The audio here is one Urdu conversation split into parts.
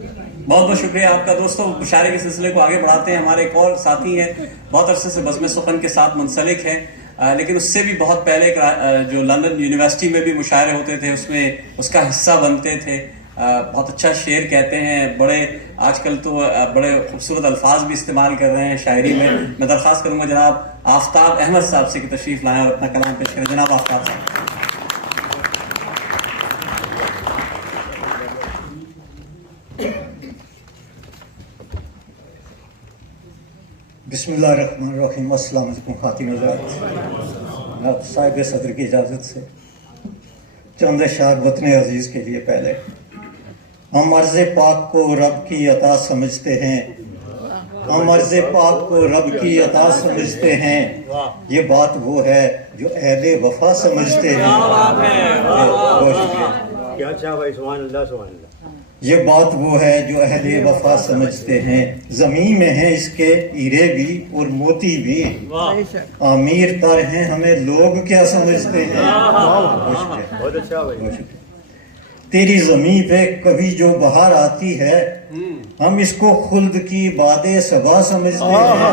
بہت بہت شکریہ آپ کا دوستوں. مشاعرے کے سلسلے کو آگے بڑھاتے ہیں. ہمارے ایک اور ساتھی ہیں, بہت عرصے سے بزم سخن کے ساتھ منسلک ہیں, لیکن اس سے بھی بہت پہلے جو لندن یونیورسٹی میں بھی مشاعرے ہوتے تھے اس میں اس کا حصہ بنتے تھے. بہت اچھا شعر کہتے ہیں, بڑے آج کل تو بڑے خوبصورت الفاظ بھی استعمال کر رہے ہیں شاعری میں. میں درخواست کروں گا جناب آفتاب احمد صاحب سے کہ تشریف لائیں اور اپنا کلام پیش کریں. جناب آفتاب صاحب. بسم اللہ الرحمن الرحیم. السلام علیکم خواتین حضرات. آپ صاحب صدر کی اجازت سے چند اشعار وطن عزیز کے لیے. پہلے ہم عرض پاک کو رب کی عطا سمجھتے ہیں, ہم عرض پاک کو رب کی عطا سمجھتے ہیں. یہ بات وہ ہے جو اہل وفا سمجھتے ہیں. یہ بات وہ ہے جو اہل وفا سمجھتے ہیں. زمین میں ہیں اس کے ہیرے بھی اور موتی بھی, امیر تر ہیں ہمیں لوگ کیا سمجھتے ہیں. تیری زمین پہ کبھی جو بہار آتی ہے ہم اس کو خلد کی باد صبا سمجھتے ہیں.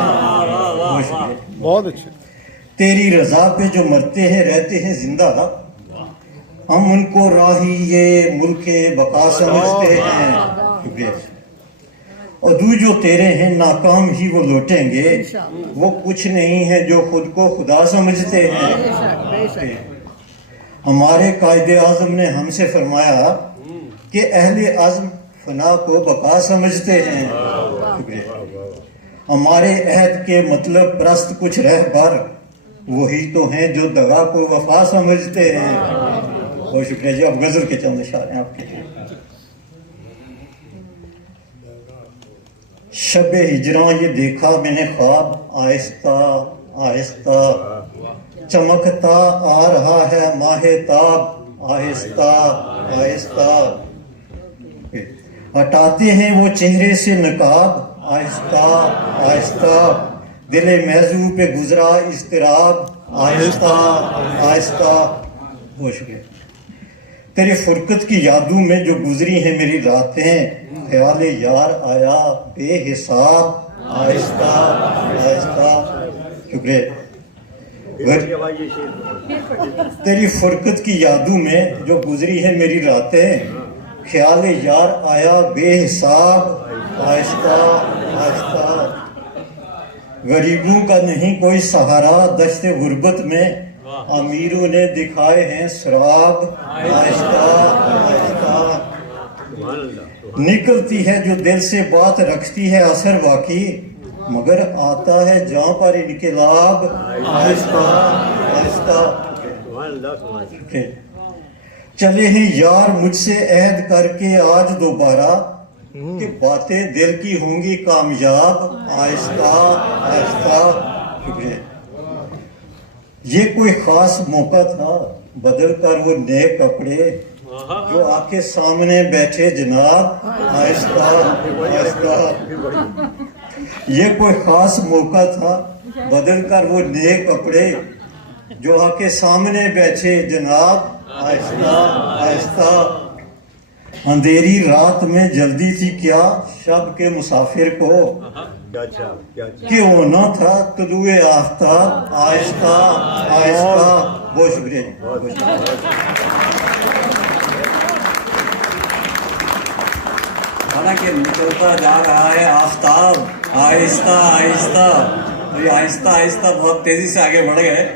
بہت اچھے. تیری رضا پہ جو مرتے ہیں رہتے ہیں زندہ, ہم ان کو راہی یہ ملک بقا سمجھتے ہیں. عدو جو تیرے ہیں ناکام ہی وہ لوٹیں گے, وہ کچھ نہیں ہے جو خود کو خدا سمجھتے ہیں. ہمارے قائد اعظم نے ہم سے فرمایا کہ اہل عزم فنا کو بقا سمجھتے ہیں. ہمارے عہد کے مطلب پرست کچھ رہبر وہی تو ہیں جو دغا کو وفا سمجھتے ہیں. بہت شکریہ جی. اب غزل کے چند اشعار ہیں آپ کے لیے. شب ہجراں یہ دیکھا میں نے خواب, آہستہ آہستہ چمکتا آ رہا ہے ماہ تاب. آہستہ آہستہ ہٹاتے ہیں وہ چہرے سے نقاب. آہستہ آہستہ دل محضو پہ گزرا اضطراب. آہستہ آہستہ. بہت شکریہ. تیری فرقت کی یادوں میں جو گزری ہیں میری راتیں, خیال یار آیا بے حساب. آہستہ آہستہ. شکریہ. تیری فرقت کی یادوں میں جو گزری ہے میری راتیں, خیال یار آیا بے حساب. آہستہ آہستہ. غریبوں کا نہیں کوئی سہارا دشت غربت میں, امیروں نے دکھائے ہیں سراب. آہستہ آہستہ. نکلتی ہے جو دل سے بات رکھتی ہے اثر واقعی, مگر آتا ہے جہاں پر انقلاب. آہستہ آہستہ. چلے ہیں یار مجھ سے عہد کر کے آج دوبارہ کہ باتیں دل کی ہوں گی کامیاب. آہستہ آہستہ. شکریہ. یہ کوئی خاص موقع تھا بدل کر وہ نئے کپڑے جو آ کے سامنے بیٹھے جناب. آہستہ آہستہ. یہ کوئی خاص موقع تھا بدل کر وہ نئے کپڑے جو آ کے سامنے بیٹھے جناب. آہستہ آہستہ. اندھیری رات میں جلدی تھی کیا شب کے مسافر کو, کہ ہونا تھا طلوع آفتاب. آہستہ آہستہ. بہت شکریہ. حالانکہ نکلتا جا رہا ہے آفتاب آہستہ آہستہ, تو یہ آہستہ آہستہ بہت تیزی سے آگے بڑھ گئے.